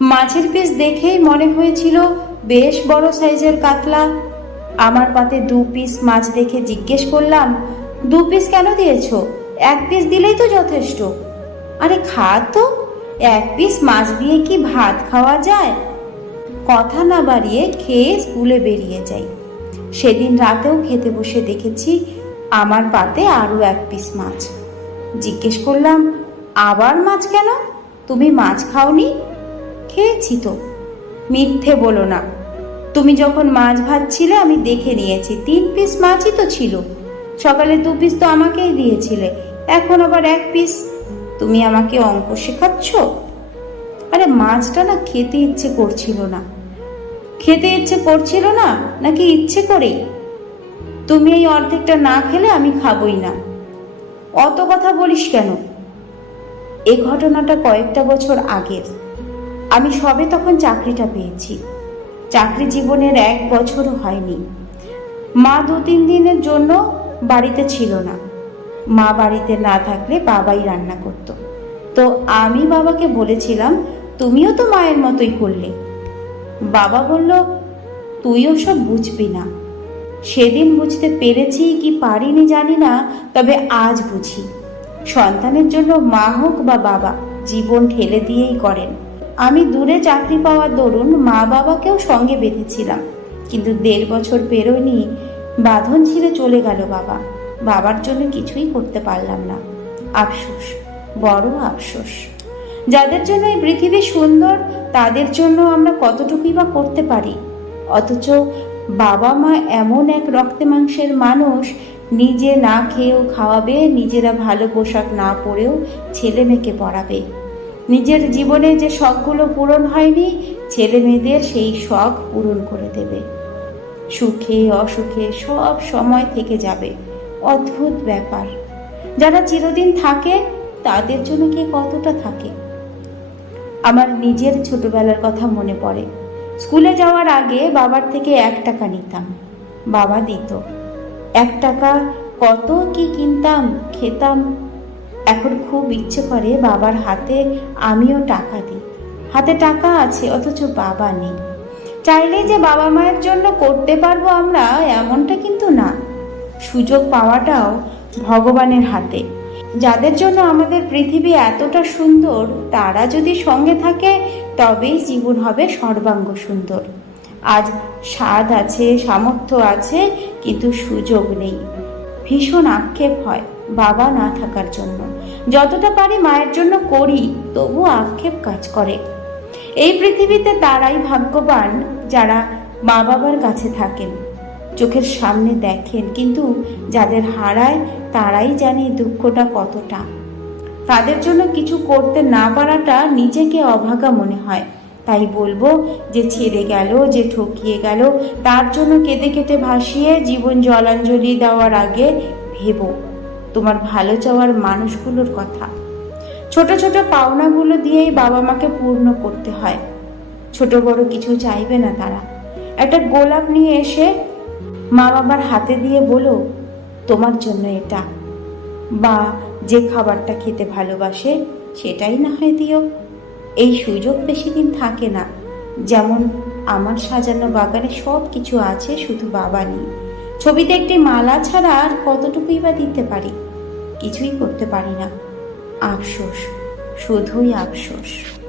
মাছের পিস দেখেই মনে হয়েছিল বেশ বড় সাইজের কাতলা। আমার পাতে দু পিস মাছ দেখে জিজ্ঞেস করলাম, দু পিস কেন দিয়েছ? এক পিস দিলেই তো যথেষ্ট। আরে খা তো, এক পিস মাছ দিয়ে কি ভাত খাওয়া যায়? কথা না বাড়িয়ে খেয়ে স্কুলে বেরিয়ে যাই। সেদিন রাতেও খেতে বসে দেখেছি আমার পাতে আরও এক পিস মাছ। জিজ্ঞেস করলাম, আবার মাছ কেন? তুমি মাছ খাওনি? খেয়েছি তো। মিথ্যে বলো না। তুমি যখন মাছ ভাত ছিলে আমি দেখে নিয়েছি। তিন পিস মাছই তো ছিল। সকালে দু পিস তো আমাকেই দিয়েছিলে। এখন আবার এক পিস তুমি আমাকে অঙ্ক শেখাচ্ছ? আরে, মাছটা না খেতে ইচ্ছে করছিল না। খেতে ইচ্ছে করছিল না, নাকি ইচ্ছে করেই? তুমি এই অর্ধেকটা না খেলে আমি খাবই না। অত কথা বলিস কেন? এ ঘটনাটা কয়েকটা বছর আগের। আমি সবে তখন চাকরিটা পেয়েছি। চাকরি জীবনের এক বছরও হয়নি। মা দু তিন দিনের জন্য বাড়িতে ছিল না। মা বাড়িতে না থাকলে বাবাই রান্না করত। তো আমি বাবাকে বলেছিলাম, তুমিও তো মায়ের মতোই করলে। বাবা বলল তুইও সব বুঝবি না। সেদিন বুঝতে পেরেছি কি পারিনি জানি না, তবে আজ বুঝি। সন্তানের জন্য মা হোক বা বাবা, জীবন ঠেলে দিয়েই করেন। আমি দূরে চাকরি পাওয়ার দরুন মা বাবাকেও সঙ্গে বেঁধেছিলাম। কিন্তু দেড় বছর পেরোয়নি, বাঁধন ছিঁড়ে চলে গেল বাবা। বাবার জন্য কিছুই করতে পারলাম না। আফসোস, বড় আফসোস। যাদের জন্য এই পৃথিবী সুন্দর, তাদের জন্য আমরা কতটুকুই বা করতে পারি? অথচ বাবা মা এমন এক রক্তে মাংসের মানুষ, নিজে না খেয়েও খাওয়াবে, নিজেরা ভালো পোশাক না পরেও ছেলে মেয়েকে পড়াবে নিজের জীবনে যে শখগুলো পূরণ হয়নি, ছেলে মেয়েদের সেই শখ পূরণ করে দেবে। সুখে, অসুখে সব সময় থেকে যাবে। অদ্ভুত ব্যাপার। যারা চিরদিন থাকে, তাদের জন্য কে কতটা থাকে? আমার নিজের ছোটবেলার কথা মনে পড়ে। স্কুলে যাওয়ার আগে বাবার থেকে এক টাকা নিতাম। বাবা দিত। এক টাকা কত কি কিনতাম, খেতাম এখন খুব ইচ্ছে করে বাবার হাতে আমিও টাকা দিই। হাতে টাকা আছে, অথচ বাবা নেই। চাইলে যে বাবা মায়ের জন্য করতে পারব আমরা, এমনটা কিন্তু না। সুযোগ পাওয়াটাও ভগবানের হাতে। যাদের জন্য আমাদের পৃথিবী এতটা সুন্দর, তারা যদি সঙ্গে থাকে, তবেই জীবন হবে সর্বাঙ্গ সুন্দর। আজ স্বাদ আছে, সামর্থ্য আছে, কিন্তু সুযোগ নেই। ভীষণ আক্ষেপ হয় বাবা না থাকার জন্য। যতটা পারি মায়ের জন্য করি তবু আক্ষেপ কাজ করে। এই পৃথিবীতে তারাই ভাগ্যবান যারা মা বাবার কাছে থাকেন, চোখের সামনে দেখেন, কিন্তু যাদের হারায় তারাই জানে দুঃখটা কতটা। তাদের জন্য কিছু করতে না পারাটা নিজেকে অভাগা মনে হয়। তাই বলব যে ছেড়ে গেল, যে ঠকিয়ে গেল, তার জন্য কেঁদে কেটে ভাসিয়ে জীবন জলাঞ্জলি দেওয়ার আগে ভেবো তোমার ভালো চাওয়ার মানুষগুলোর কথা। ছোট ছোট পাওনাগুলো দিয়েই বাবা মাকে পূর্ণ করতে হয়। ছোট বড় কিছু চাইবে না তারা। একটা গোলাপ নিয়ে এসে মা বাবার হাতে দিয়ে বলো, তোমার জন্য এটা। বা, যে খাবারটা খেতে ভালোবাসে, সেটাই না হয় দিও। এই সুযোগ বেশি দিন থাকে না। যেমন আমার সাজানো বাগানে সব কিছু আছে, শুধু বাবা নেই। ছবিতে একটি মালা ছাড়া আর কতটুকুই বা দিতে পারি? কিছুই করতে পারি না। আফসোস, শুধুই আফসোস।